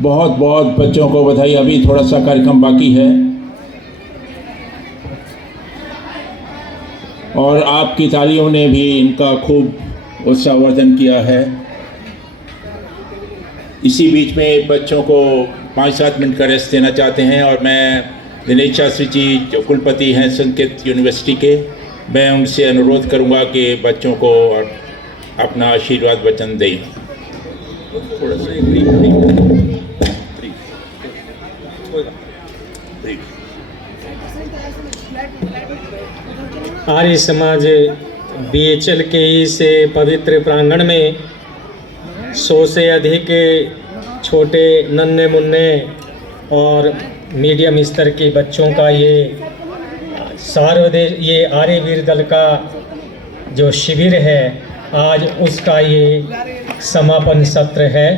बहुत बहुत बच्चों को बधाई। अभी थोड़ा सा कार्यक्रम बाकी है और आपकी तालियों ने भी इनका खूब उत्साहवर्धन किया है। इसी बीच में बच्चों को 5-7 मिनट का रेस्ट देना चाहते हैं और मैं दिनेश शास्त्री जी जो कुलपति हैं संस्कृत यूनिवर्सिटी के, मैं उनसे अनुरोध करूंगा कि बच्चों को अपना आशीर्वाद वचन दें। थोड़ा सा आर्य समाज BHL के इस पवित्र प्रांगण में 100 से अधिक छोटे नन्हे मुन्ने और मीडियम स्तर के बच्चों का ये आर्यवीर दल का जो शिविर है, आज उसका ये समापन सत्र है।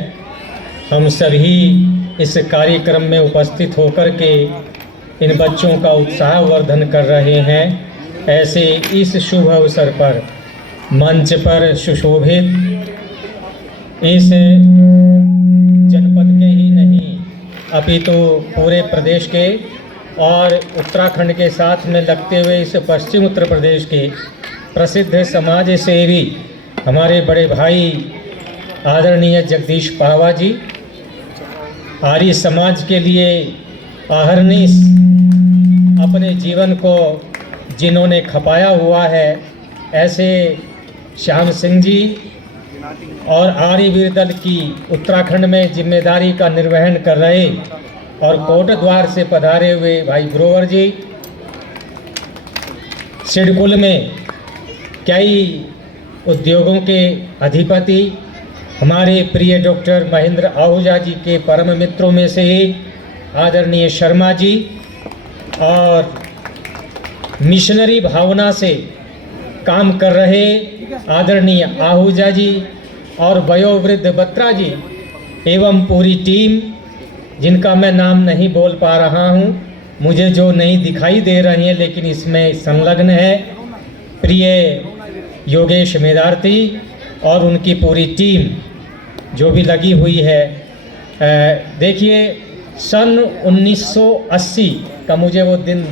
हम सभी इस कार्यक्रम में उपस्थित होकर के इन बच्चों का उत्साहवर्धन कर रहे हैं। ऐसे इस शुभ अवसर पर मंच पर सुशोभित इस जनपद के ही नहीं अपितु पूरे प्रदेश के और उत्तराखंड के साथ में लगते हुए इस पश्चिम उत्तर प्रदेश के प्रसिद्ध समाज सेवी हमारे बड़े भाई आदरणीय जगदीश पावा जी, आर्य समाज के लिए अहर्निश अपने जीवन को जिन्होंने खपाया हुआ है, ऐसे श्याम सिंह जी और आर्यवीर दल की उत्तराखंड में जिम्मेदारी का निर्वहन कर रहे और कोटद्वार से पधारे हुए भाई ग्रोवर जी, सिडकुल में कई उद्योगों के अधिपति हमारे प्रिय डॉक्टर महेंद्र आहूजा जी के परम मित्रों में से एक आदरणीय शर्मा जी और मिशनरी भावना से काम कर रहे आदरणीय आहूजा जी और वयोवृद्ध बत्रा जी एवं पूरी टीम, जिनका मैं नाम नहीं बोल पा रहा हूं, मुझे जो नहीं दिखाई दे रही हैं लेकिन इसमें संलग्न है, प्रिय योगेश मेदार्ती और उनकी पूरी टीम जो भी लगी हुई है। देखिए, सन 1980 का मुझे वो दिन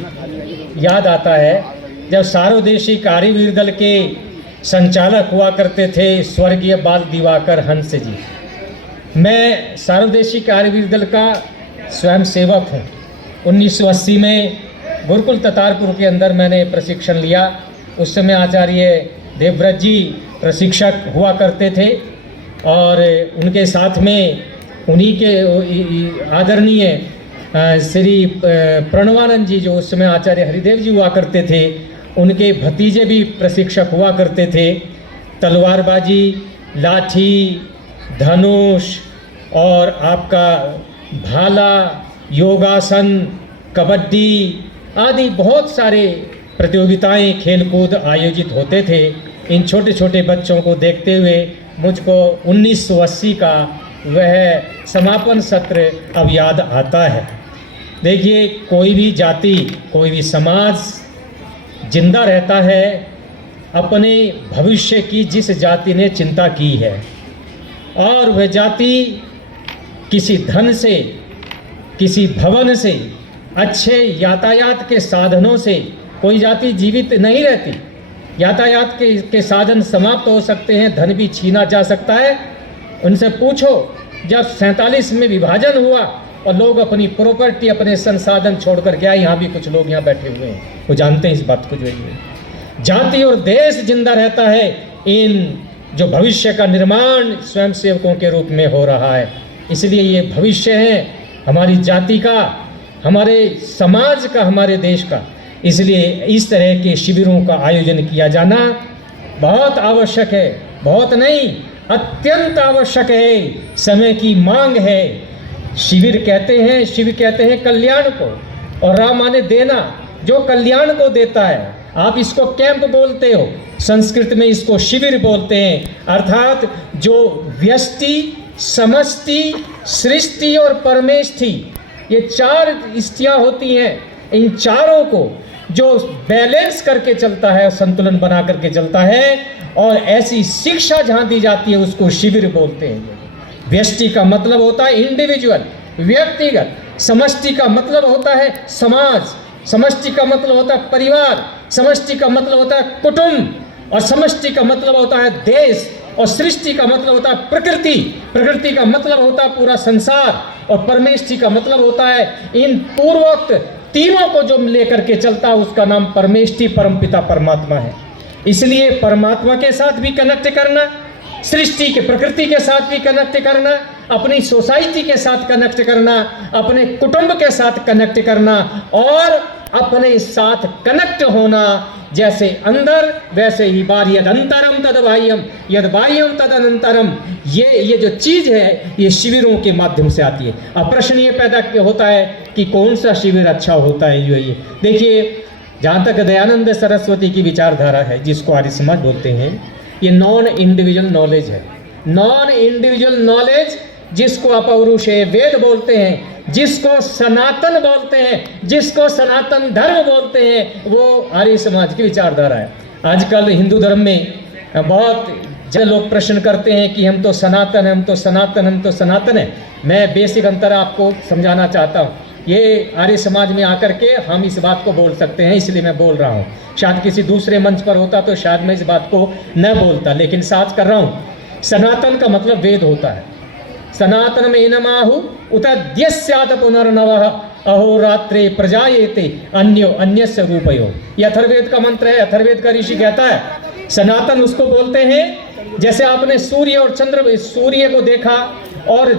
याद आता है जब सार्वदेशिक आर्यवीर दल के संचालक हुआ करते थे स्वर्गीय बाल दिवाकर हंस जी। मैं सार्वदेशिक आर्यवीर दल का स्वयं सेवक हूँ। 1980 में गुरुकुल ततारपुर के अंदर मैंने प्रशिक्षण लिया। उस समय आचार्य देवव्रत जी प्रशिक्षक हुआ करते थे और उनके साथ में उन्हीं के आदरणीय श्री प्रणवानंद जी जो उस समय आचार्य हरिदेव जी हुआ करते थे, उनके भतीजे भी प्रशिक्षक हुआ करते थे। तलवारबाजी, लाठी, धनुष और आपका भाला, योगासन, कबड्डी आदि बहुत सारे प्रतियोगिताएं, खेलकूद आयोजित होते थे। इन छोटे छोटे बच्चों को देखते हुए मुझको 1980 का वह समापन सत्र अब याद आता है। देखिए, कोई भी जाति, कोई भी समाज जिंदा रहता है अपने भविष्य की जिस जाति ने चिंता की है, और वह जाति किसी धन से, किसी भवन से, अच्छे यातायात के साधनों से कोई जाति जीवित नहीं रहती। यातायात के साधन समाप्त हो सकते हैं, धन भी छीना जा सकता है। उनसे पूछो, जब 47 में विभाजन हुआ और लोग अपनी प्रॉपर्टी, अपने संसाधन छोड़कर गया, यहाँ भी कुछ लोग यहाँ बैठे हुए हैं, वो जानते हैं इस बात को। जो जाति और देश जिंदा रहता है इन जो भविष्य का निर्माण स्वयं सेवकों के रूप में हो रहा है। इसलिए ये भविष्य है हमारी जाति का, हमारे समाज का, हमारे देश का। इसलिए इस तरह के शिविरों का आयोजन किया जाना बहुत आवश्यक है, बहुत नहीं, अत्यंत आवश्यक है, समय की मांग है। शिविर कहते हैं, शिव कहते हैं कल्याण को, और राम माने देना, जो कल्याण को देता है। आप इसको कैंप बोलते हो, संस्कृत में इसको शिविर बोलते हैं। अर्थात जो व्यष्टि, समष्टि, सृष्टि और परमेष्टि, ये चार स्थितियाँ होती हैं। इन चारों को जो बैलेंस करके चलता है, संतुलन बना करके चलता है, और ऐसी शिक्षा जहाँ दी जाती है उसको शिविर बोलते हैं। व्यष्टि का मतलब होता है इंडिविजुअल, व्यक्तिगत। समष्टि का मतलब होता है समाज, समष्टि का मतलब होता है परिवार, समष्टि का मतलब होता है कुटुंब, और समष्टि का मतलब होता है देश, और सृष्टि का मतलब होता है प्रकृति, प्रकृति का मतलब होता है पूरा संसार, और परमेष्टि का मतलब होता है इन पूर्वोक्त तीनों को जो लेकर के चलता है उसका नाम परमेष्टि, परमपिता परमात्मा है। इसलिए परमात्मा के साथ भी कनेक्ट करना, सृष्टि के प्रकृति के साथ भी कनेक्ट करना, अपनी सोसाइटी के साथ कनेक्ट करना, अपने कुटुंब के साथ कनेक्ट करना, और अपने साथ कनेक्ट होना, जैसे अंदर वैसे ही बाहर। यद अंतरम तद बाह्यम, यद बाह्यम तद अनंतरम। ये जो चीज़ है ये शिविरों के माध्यम से आती है। अब प्रश्न ये पैदा होता है कि कौन सा शिविर अच्छा होता है। जो ये देखिए, जहाँ तक दयानंद सरस्वती की विचारधारा है, जिसको आर्य समाज बोलते हैं, ये नॉन इंडिविजुअल नॉलेज है। नॉन इंडिविजुअल नॉलेज जिसको अपौरुषेय वेद बोलते हैं, जिसको सनातन बोलते हैं, जिसको सनातन धर्म बोलते हैं, वो आर्य समाज की विचारधारा है। आजकल हिंदू धर्म में बहुत जब लोग प्रश्न करते हैं कि हम तो सनातन हैं, हम तो सनातन, हम तो सनातन हैं। मैं बेसिक अंतर आपको समझाना चाहता हूँ। ये आर्य समाज में आकर के हम इस बात को बोल सकते हैं, इसलिए मैं बोल रहा हूँ। शायद किसी दूसरे मंच पर होता तो शायद मैं इस बात को न बोलता, लेकिन साथ कर रहा हूँ। सनातन का मतलब वेद होता है। सनातन में नमाहु उतद्यस्यात पुनर्नवः अहोरात्रे प्रजायेते अन्यो अन्यस्य रूपयो। ये अथर्ववेद का मंत्र है। अथर्ववेद का ऋषि कहता है सनातन उसको बोलते हैं जैसे आपने सूर्य और चंद्र, सूर्य को देखा और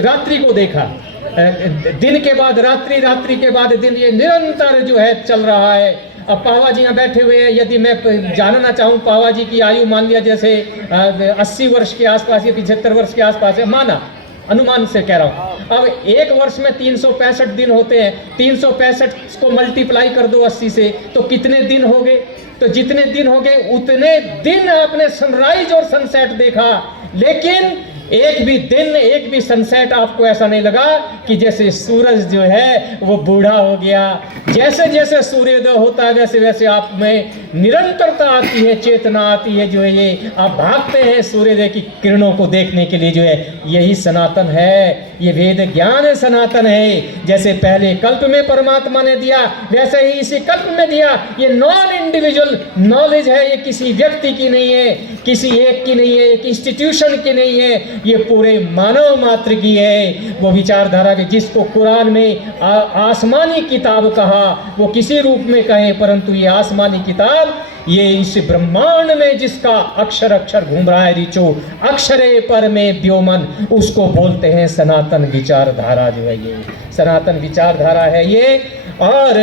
रात्रि को देखा, दिन के बाद रात्रि, रात्रि के बाद दिन, ये निरंतर जो है चल रहा है। अब पावा जी यहाँ बैठे हुए हैं, यदि मैं जानना चाहूँ पावा जी की आयु मान लिया जैसे 80 वर्ष के आसपास या 75 वर्ष के आसपास है, माना, अनुमान से कह रहा हूँ। अब एक वर्ष में 365 दिन होते हैं, 365 को मल्टीप्लाई कर दो 80 से, तो कितने दिन हो गए? तो जितने दिन हो गए उतने दिन आपने सनराइज और सनसेट देखा, लेकिन एक भी दिन, एक भी सनसेट आपको ऐसा नहीं लगा कि जैसे सूरज जो है वो बूढ़ा हो गया। जैसे जैसे सूर्योदय होता है वैसे वैसे आप में निरंतरता आती है, चेतना आती है, जो है ये आप भागते हैं सूर्योदय की किरणों को देखने के लिए। जो है यही सनातन है, ये वेद ज्ञान सनातन है। जैसे पहले कल्प में परमात्मा ने दिया वैसे ही इसी कल्प में दिया। ये नॉन इंडिविजुअल नॉलेज है, ये किसी व्यक्ति की नहीं है, किसी एक की नहीं है, एक इंस्टीट्यूशन की नहीं है, ये पूरे मानव मात्र की है। वो विचारधारा के जिसको कुरान में आसमानी किताब कहा, वो किसी रूप में कहे, परंतु ये आसमानी किताब, ये इस ब्रह्मांड में जिसका अक्षर अक्षर घूम रहा है, ऋचो अक्षरे पर में व्योमन, उसको बोलते हैं सनातन विचारधारा। जो है ये सनातन विचारधारा है ये। और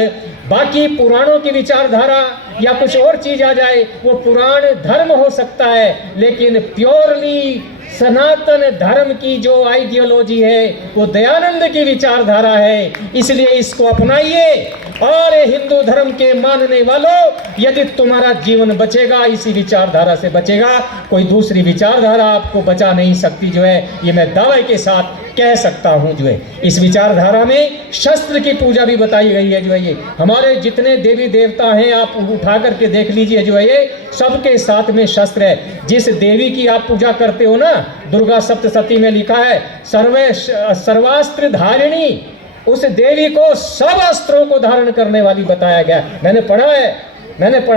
बाकी पुराणों की विचारधारा या कुछ और चीज आ जाए, वो पुराण धर्म हो सकता है, लेकिन प्योरली सनातन धर्म की जो आइडियोलॉजी है वो दयानंद की विचारधारा है। इसलिए इसको अपनाइए। और हिंदू धर्म के मानने वालों, यदि तुम्हारा जीवन बचेगा इसी विचारधारा से बचेगा, कोई दूसरी विचारधारा आपको बचा नहीं सकती। जो है ये मैं दावे के साथ कह सकता हूँ। जो है इस विचारधारा में शस्त्र की पूजा भी बताई गई है। जो है ये हमारे जितने देवी देवता हैं आप उठा करके देख लीजिए, जो है ये सबके साथ में शस्त्र है। जिस देवी की आप पूजा करते हो ना, दुर्गा सप्तशती में लिखा है सर्वास्त्र धारिणी, उस देवी को सब अस्त्रों को धारण करने वाली बताया गया। मैंने पढ़ा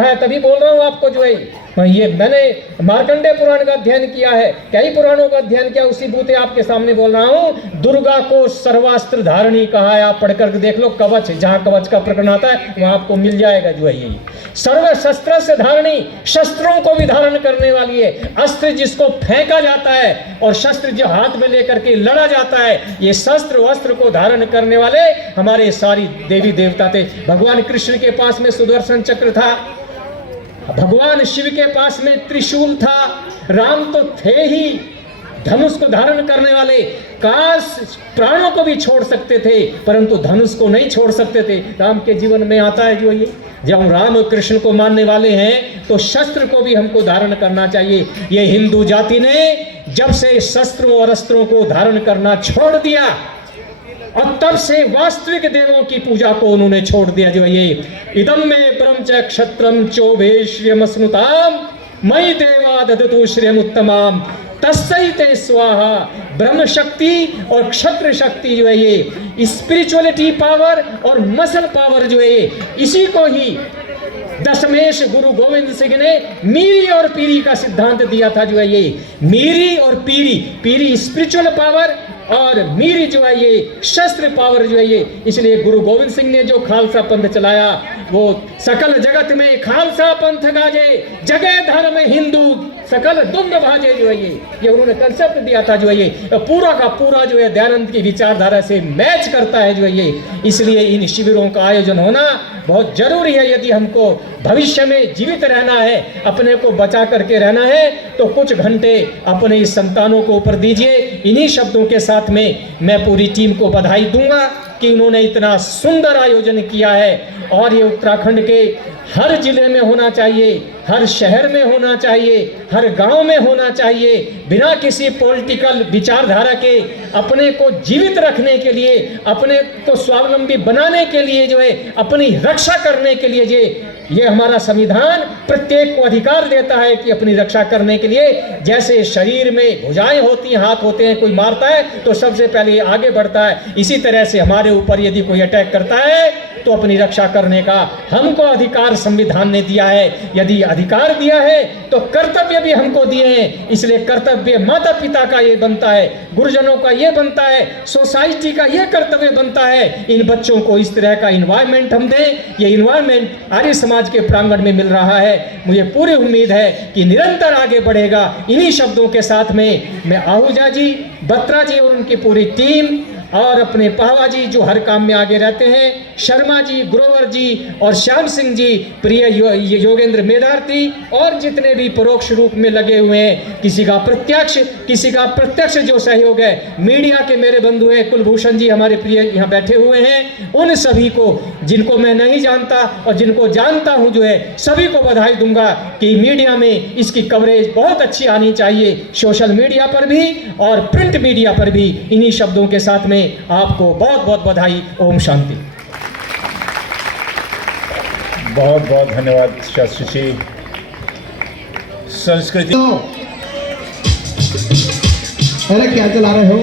है तभी बोल रहा हूँ आपको। जो है ये मैंने मार्कंडेय पुराण का अध्ययन किया है, कई पुराणों का अध्ययन किया, उसी बूते आपके सामने बोल रहा हूँ। दुर्गा को सर्वास्त्र धारणी कहा है। आप पढ़ करके देख लो, कवच, जहाँ कवच का प्रकरण आता है वहाँ आपको मिल जाएगा। जो है यही सर्व शस्त्र से धारणी, शस्त्रों को भी धारण करने वाली है। अस्त्र जिसको फेंका जाता है और शस्त्र जो हाथ में लेकर के लड़ा जाता है, ये शस्त्र वस्त्र को धारण करने वाले हमारे सारी देवी देवता थे। भगवान कृष्ण के पास में सुदर्शन चक्र था, भगवान शिव के पास में त्रिशूल था, राम तो थे ही धनुष को धारण करने वाले। काश प्राणों को भी छोड़ सकते थे, परंतु धनुष को नहीं छोड़ सकते थे। राम के जीवन में आता है जो ये, जब हम राम और कृष्ण को मानने वाले हैं तो शस्त्र को भी हमको धारण करना चाहिए। ये हिंदू जाति ने जब से शस्त्रों और अस्त्रों को धारण करना छोड़ दिया, और तब से वास्तविक देवों की पूजा को उन्होंने छोड़ दिया। जो ये इदम में ब्रह्म च क्षत्रम चोभे श्रियमस्नुताम मई देवा ददतु श्रियम उत्तमाम तस्सै ते स्वाहा। ब्रह्म शक्ति और क्षत्र शक्ति जो है ये स्पिरिचुअलिटी पावर और मसल पावर जो है ये इसी को ही दशमेश गुरु गोविंद सिंह ने मीरी और पीरी का सिद्धांत दिया था। जो है ये मीरी और पीरी, पीरी स्पिरिचुअल पावर और मीरी जो है ये शस्त्र पावर जो है ये। इसलिए गुरु गोविंद सिंह ने जो खालसा पंथ चलाया वो सकल जगत में खालसा पंथ गाजे जगह धर्म हिंदू सकल दुंद भाजे। जो है ये उन्होंने कंसेप्ट दिया था। जो है ये पूरा का पूरा जो है दयानंद की विचारधारा से मैच करता है। जो है ये इसलिए इन शिविरों का आयोजन होना बहुत जरूरी है। यदि हमको भविष्य में जीवित रहना है, अपने को बचा करके रहना है, तो कुछ घंटे अपने इस संतानों को ऊपर दीजिए। इन्हीं शब्दों के साथ में मैं पूरी टीम को बधाई दूंगा कि उन्होंने इतना सुंदर आयोजन किया है और ये उत्तराखंड के हर जिले में होना चाहिए, हर शहर में होना चाहिए, हर गांव में होना चाहिए। बिना किसी पॉलिटिकल विचारधारा के अपने को जीवित रखने के लिए, अपने को स्वावलंबी बनाने के लिए, जो है अपनी रक्षा करने के लिए, ये हमारा संविधान प्रत्येक को अधिकार देता है कि अपनी रक्षा करने के लिए जैसे शरीर में भुजाएं होती हैं, हाथ होते हैं, कोई मारता है तो सबसे पहले आगे बढ़ता है, इसी तरह से हमारे ऊपर यदि कोई अटैक करता है तो अपनी रक्षा करने का हमको अधिकार संविधान ने दिया है। यदि अधिकार दिया है तो कर्तव्य भी हमको दिए हैं। इसलिए कर्तव्य माता पिता का ये बनता है, गुरुजनों का ये बनता है, सोसाइटी का ये कर्तव्य बनता है। इन बच्चों को इस तरह का इन्वायरमेंट हम दें। ये इन्वायरमेंट आर्य समाज के प्रांगण में मिल रहा है। मुझे पूरी उम्मीद है कि निरंतर आगे बढ़ेगा। इन्हीं शब्दों के साथ में मैं आहूजा जी, बत्रा जी और उनकी पूरी टीम और अपने पावा जी जो हर काम में आगे रहते हैं, शर्मा जी, ग्रोवर जी और श्याम सिंह जी, प्रिय योगेंद्र मेधार्थी और जितने भी परोक्ष रूप में लगे हुए हैं, किसी का प्रत्यक्ष जो सहयोग है, मीडिया के मेरे बंधु हैं, कुलभूषण जी हमारे प्रिय यहाँ बैठे हुए हैं, उन सभी को जिनको मैं नहीं जानता और जिनको जानता हूँ जो है सभी को बधाई दूंगा कि मीडिया में इसकी कवरेज बहुत अच्छी आनी चाहिए, सोशल मीडिया पर भी और प्रिंट मीडिया पर भी। इन्हीं शब्दों के साथ में आपको बहुत बहुत बधाई। ओम शांति। बहुत बहुत धन्यवाद शास्त्री जी। संस्कृति अरे क्या चला रहे हो?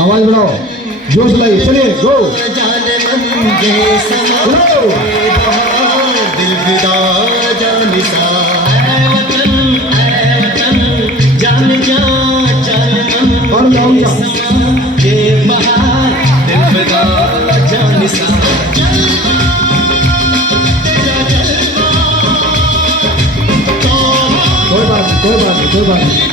आवाज बढ़ाओ, जोश लाइए, चलिए गो। और जाओ कोई बात नहीं।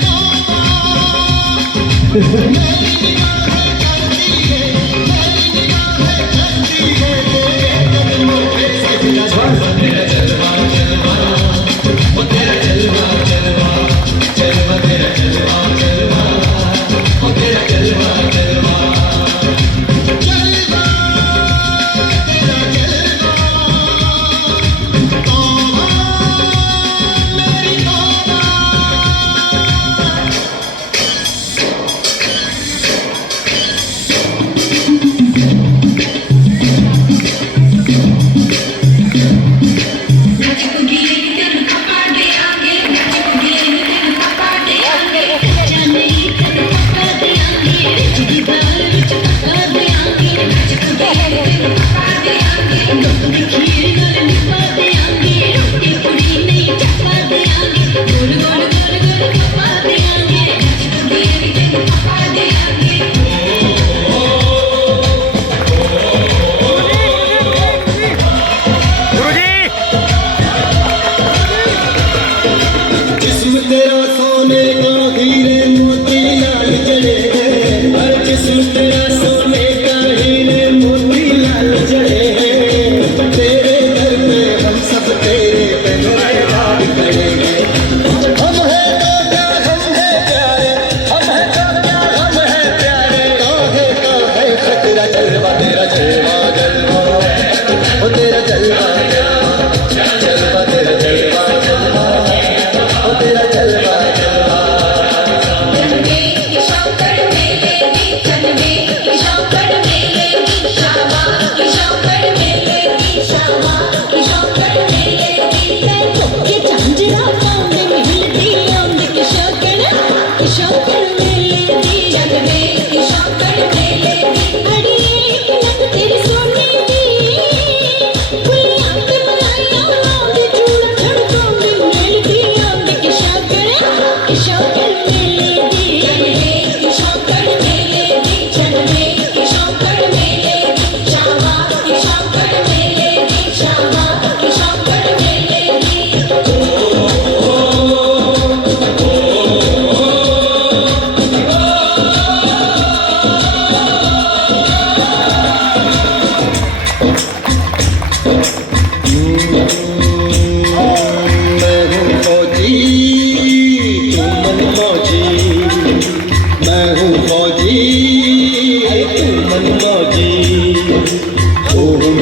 तेरा सोने का हीरे मोती लाल जड़े, हर जिस्म तेरा सोने का हीरे मोती लाल जड़े।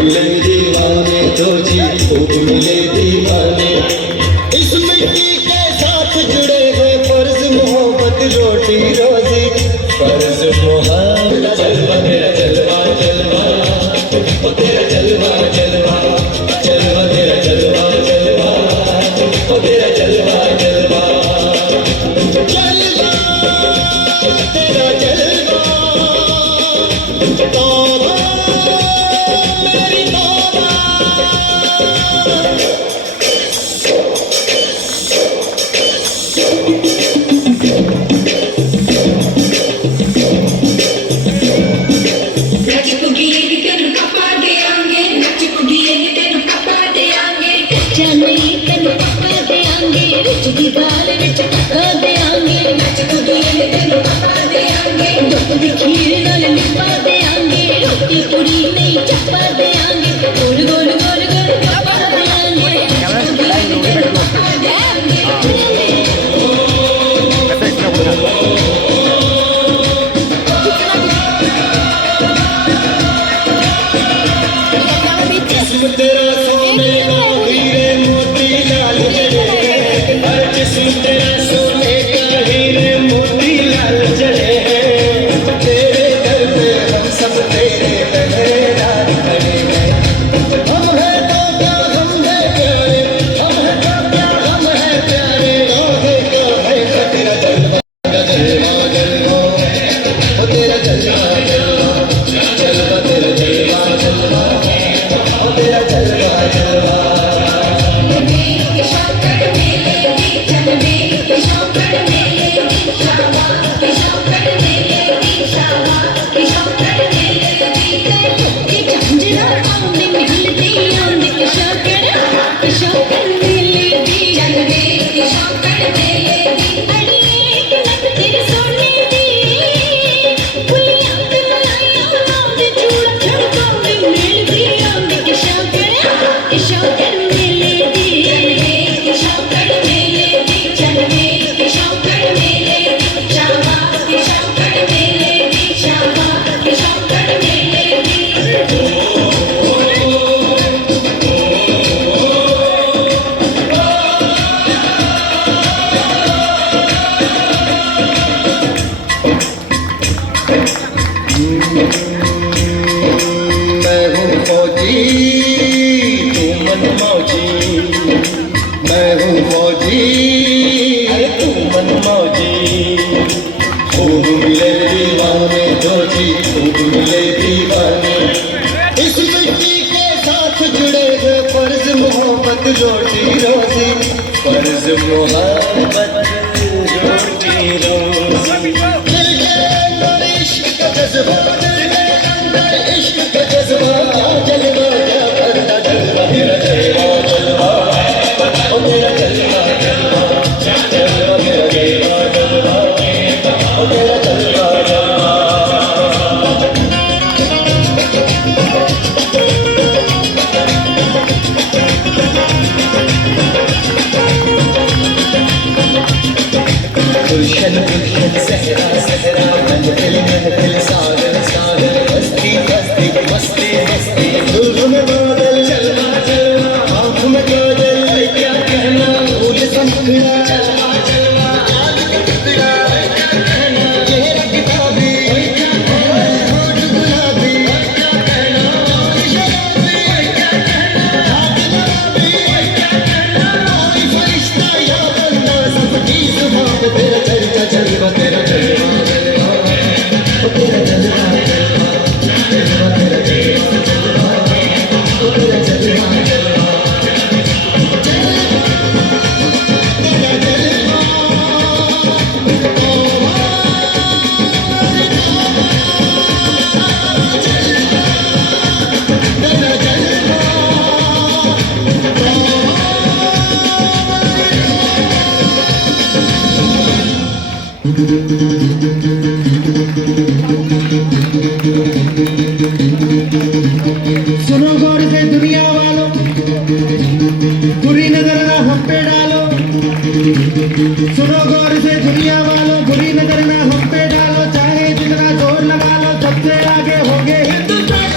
मिले दीवाने तो जी खूब मिले दीवाने। इस मिट्टी के साथ जुड़े हैं फर्ज मोहब्बत रोटी रोजी, फर्ज मोहब्बत। जलवा तेरा जलवा जलवा, ओ तेरा जलवा जलवा, जलवा तेरा जलवा जलवा, ओ तेरा जलवा जलवा, जलवा तेरा जलवा। तौबा मेरी तौबा, खीर नाल लिपा देंगे, रोटी पूरी नहीं चपा देंगे, गोल गोल गोल गोल पका देंगे। जिस्म तेरा सोने का हीरे मोती लाल जड़े, हर जिस्म तेरा सोने का हीरे मोती लाल जड़े हैं। तेरे दर पे हम सब तेरे पहरेदार खड़े हैं। हम हैं तो क्या हम हैं प्यारे, हम हैं तो क्या हम हैं प्यारे। रोहे का है तेरा जलवा जलवा जलवा, ओ तेरा जलवा जलवा, जलवा तेरा जलवा जलवा, ओ तेरा जलवा जलवा। मैं हूँ फौजी तू मन मौजी, मैं हूँ फौजी अरे तू मन मौजी। खूब मिले दीवाने तो जी खूब मिले दीवाने। इस मिट्टी के साथ जुड़े हैं फर्ज मोहब्बत रोटी रोजी, फर्ज मोहब्बत रोटी रोजी। दिल के अंदर इश्क का जज्बा, दिल के अंदर इश्क का जज्बा, क्या जलवा क्या करता जलवा तेरा जलवा जलवा, ओ तेरा जलवा जलवा, जलवा तेरा जलवा जलवा, ओ तेरा जलवा जलवा। गुलशन गुलशन सहरा सहरा, महफिल महफिल सागर सागर, मस्ती मस्ती मस्ती मस्ती। धूल में बादल चलवा चलवा, आँख में काजल क्या कहना, फूल संखड़ा चलवा चलवा, आज की तितलियाँ क्या कहना, चेहरा किताबी होठ गुलाबी क्या कहना, शराबी क्या कहना, हाथ गुलाबी क्या कहना, कोई फरिश्ता या बंदा सबकी जुबान पे तेरा चलता जलवा तेरा जलवा जलवा, ओ तेरा जलवा जलवा, जलवा तेरा जलवा जलवा, ओ तेरा जलवा जलवा, तेरा जलवा। सुनो गौर से दुनिया वालों, बुरी नजर ना हम पे डालो। सुनो गौर से दुनिया वालों, बुरी नजर ना हम पे डालो। चाहे जितना जोर लगा लो, सबसे आगे होंगे हिंदुस्तान।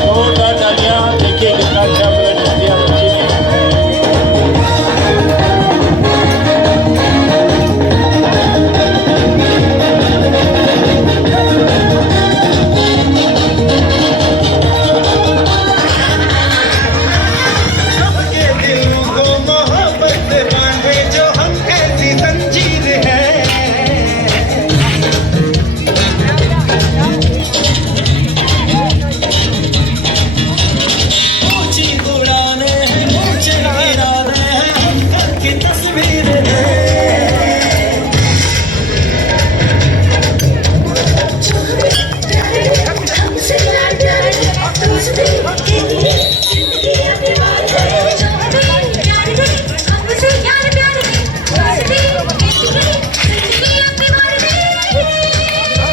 जोरदार तालियां। देखिए कितना अच्छा प्रदर्शन दिया बच्ची ने। सबके दिलों को मोहब्बत बांधे जो हम ऐसी जंजीर है। ऊंची उड़ाने हैं, ऊंचे इरादे हैं, हम घर की तस्वीर है। हमसे प्यार प्यार तुझसे जिंदगी अपनी बात है प्यार दे हमसे प्यार प्यार तुझसे जिंदगी अपनी बात है।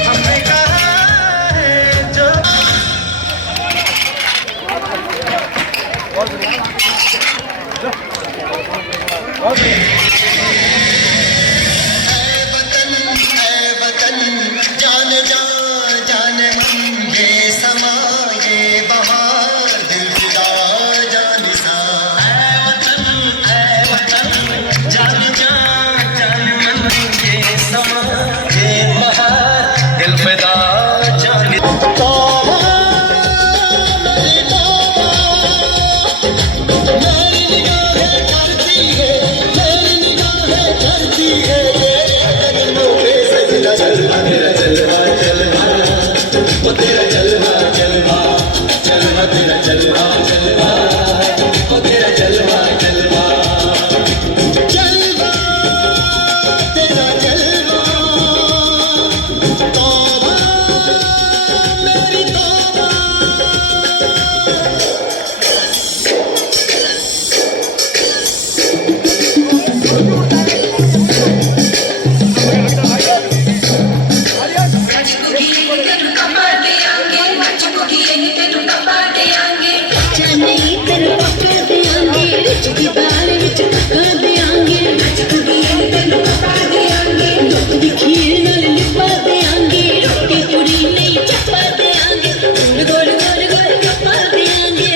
हमने कहा है जो ऐ वतन जान जा जान मन ये समा ये बहार दिल फिदा जान सा। ऐ वतन जान जा जान मन ये समा ये बहार दिल फिदा जान तौबा मेरी तौबा मेरी निगाहें करती है मेरी निगाहें करती है ये कदमों पे सजदा जलवा तेरा जलवा जलवा वो तेरा जलवा जलवा जलवा तेरा जलवा जलवा वो तेरा जलवा जलवा जलवा तेरा जलवा तौबा मेरी तौबा। नहीं तेरे पकड़ देंगे रिच की बाल विच कर देंगे तेनू पकड़ देंगे दुख दी खीर नाल लिपा देंगे रोटी पूरी नहीं चपा देंगे गोल गोल गोल गोल चपा देंगे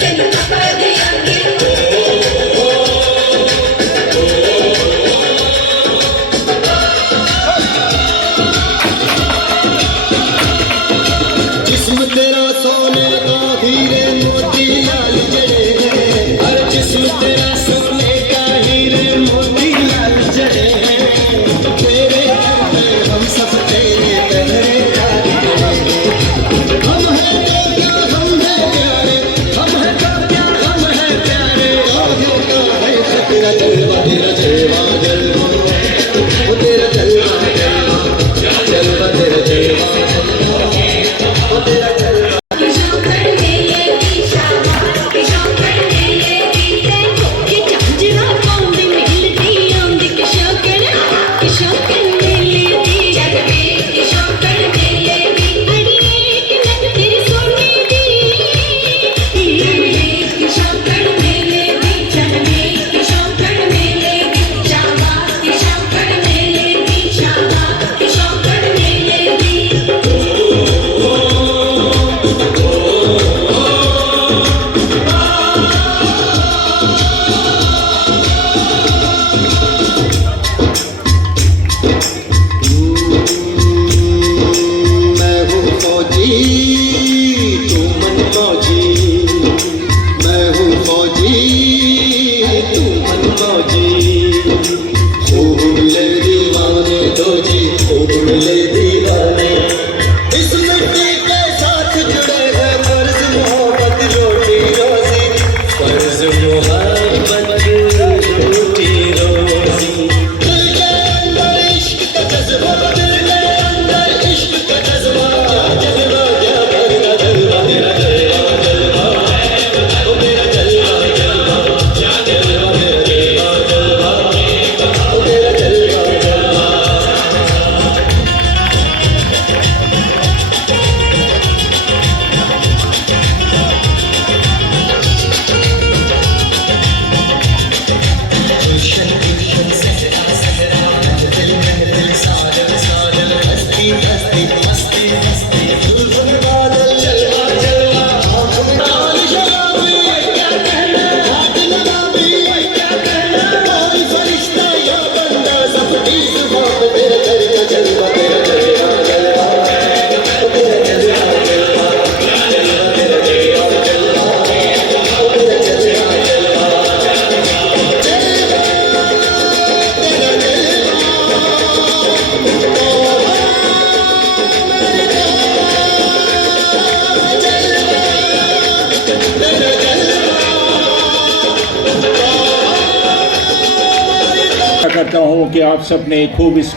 तेनू पकड़ देंगे। जिस्म तेरा सोने का हीरे मोती कि आप सब ने खूब इस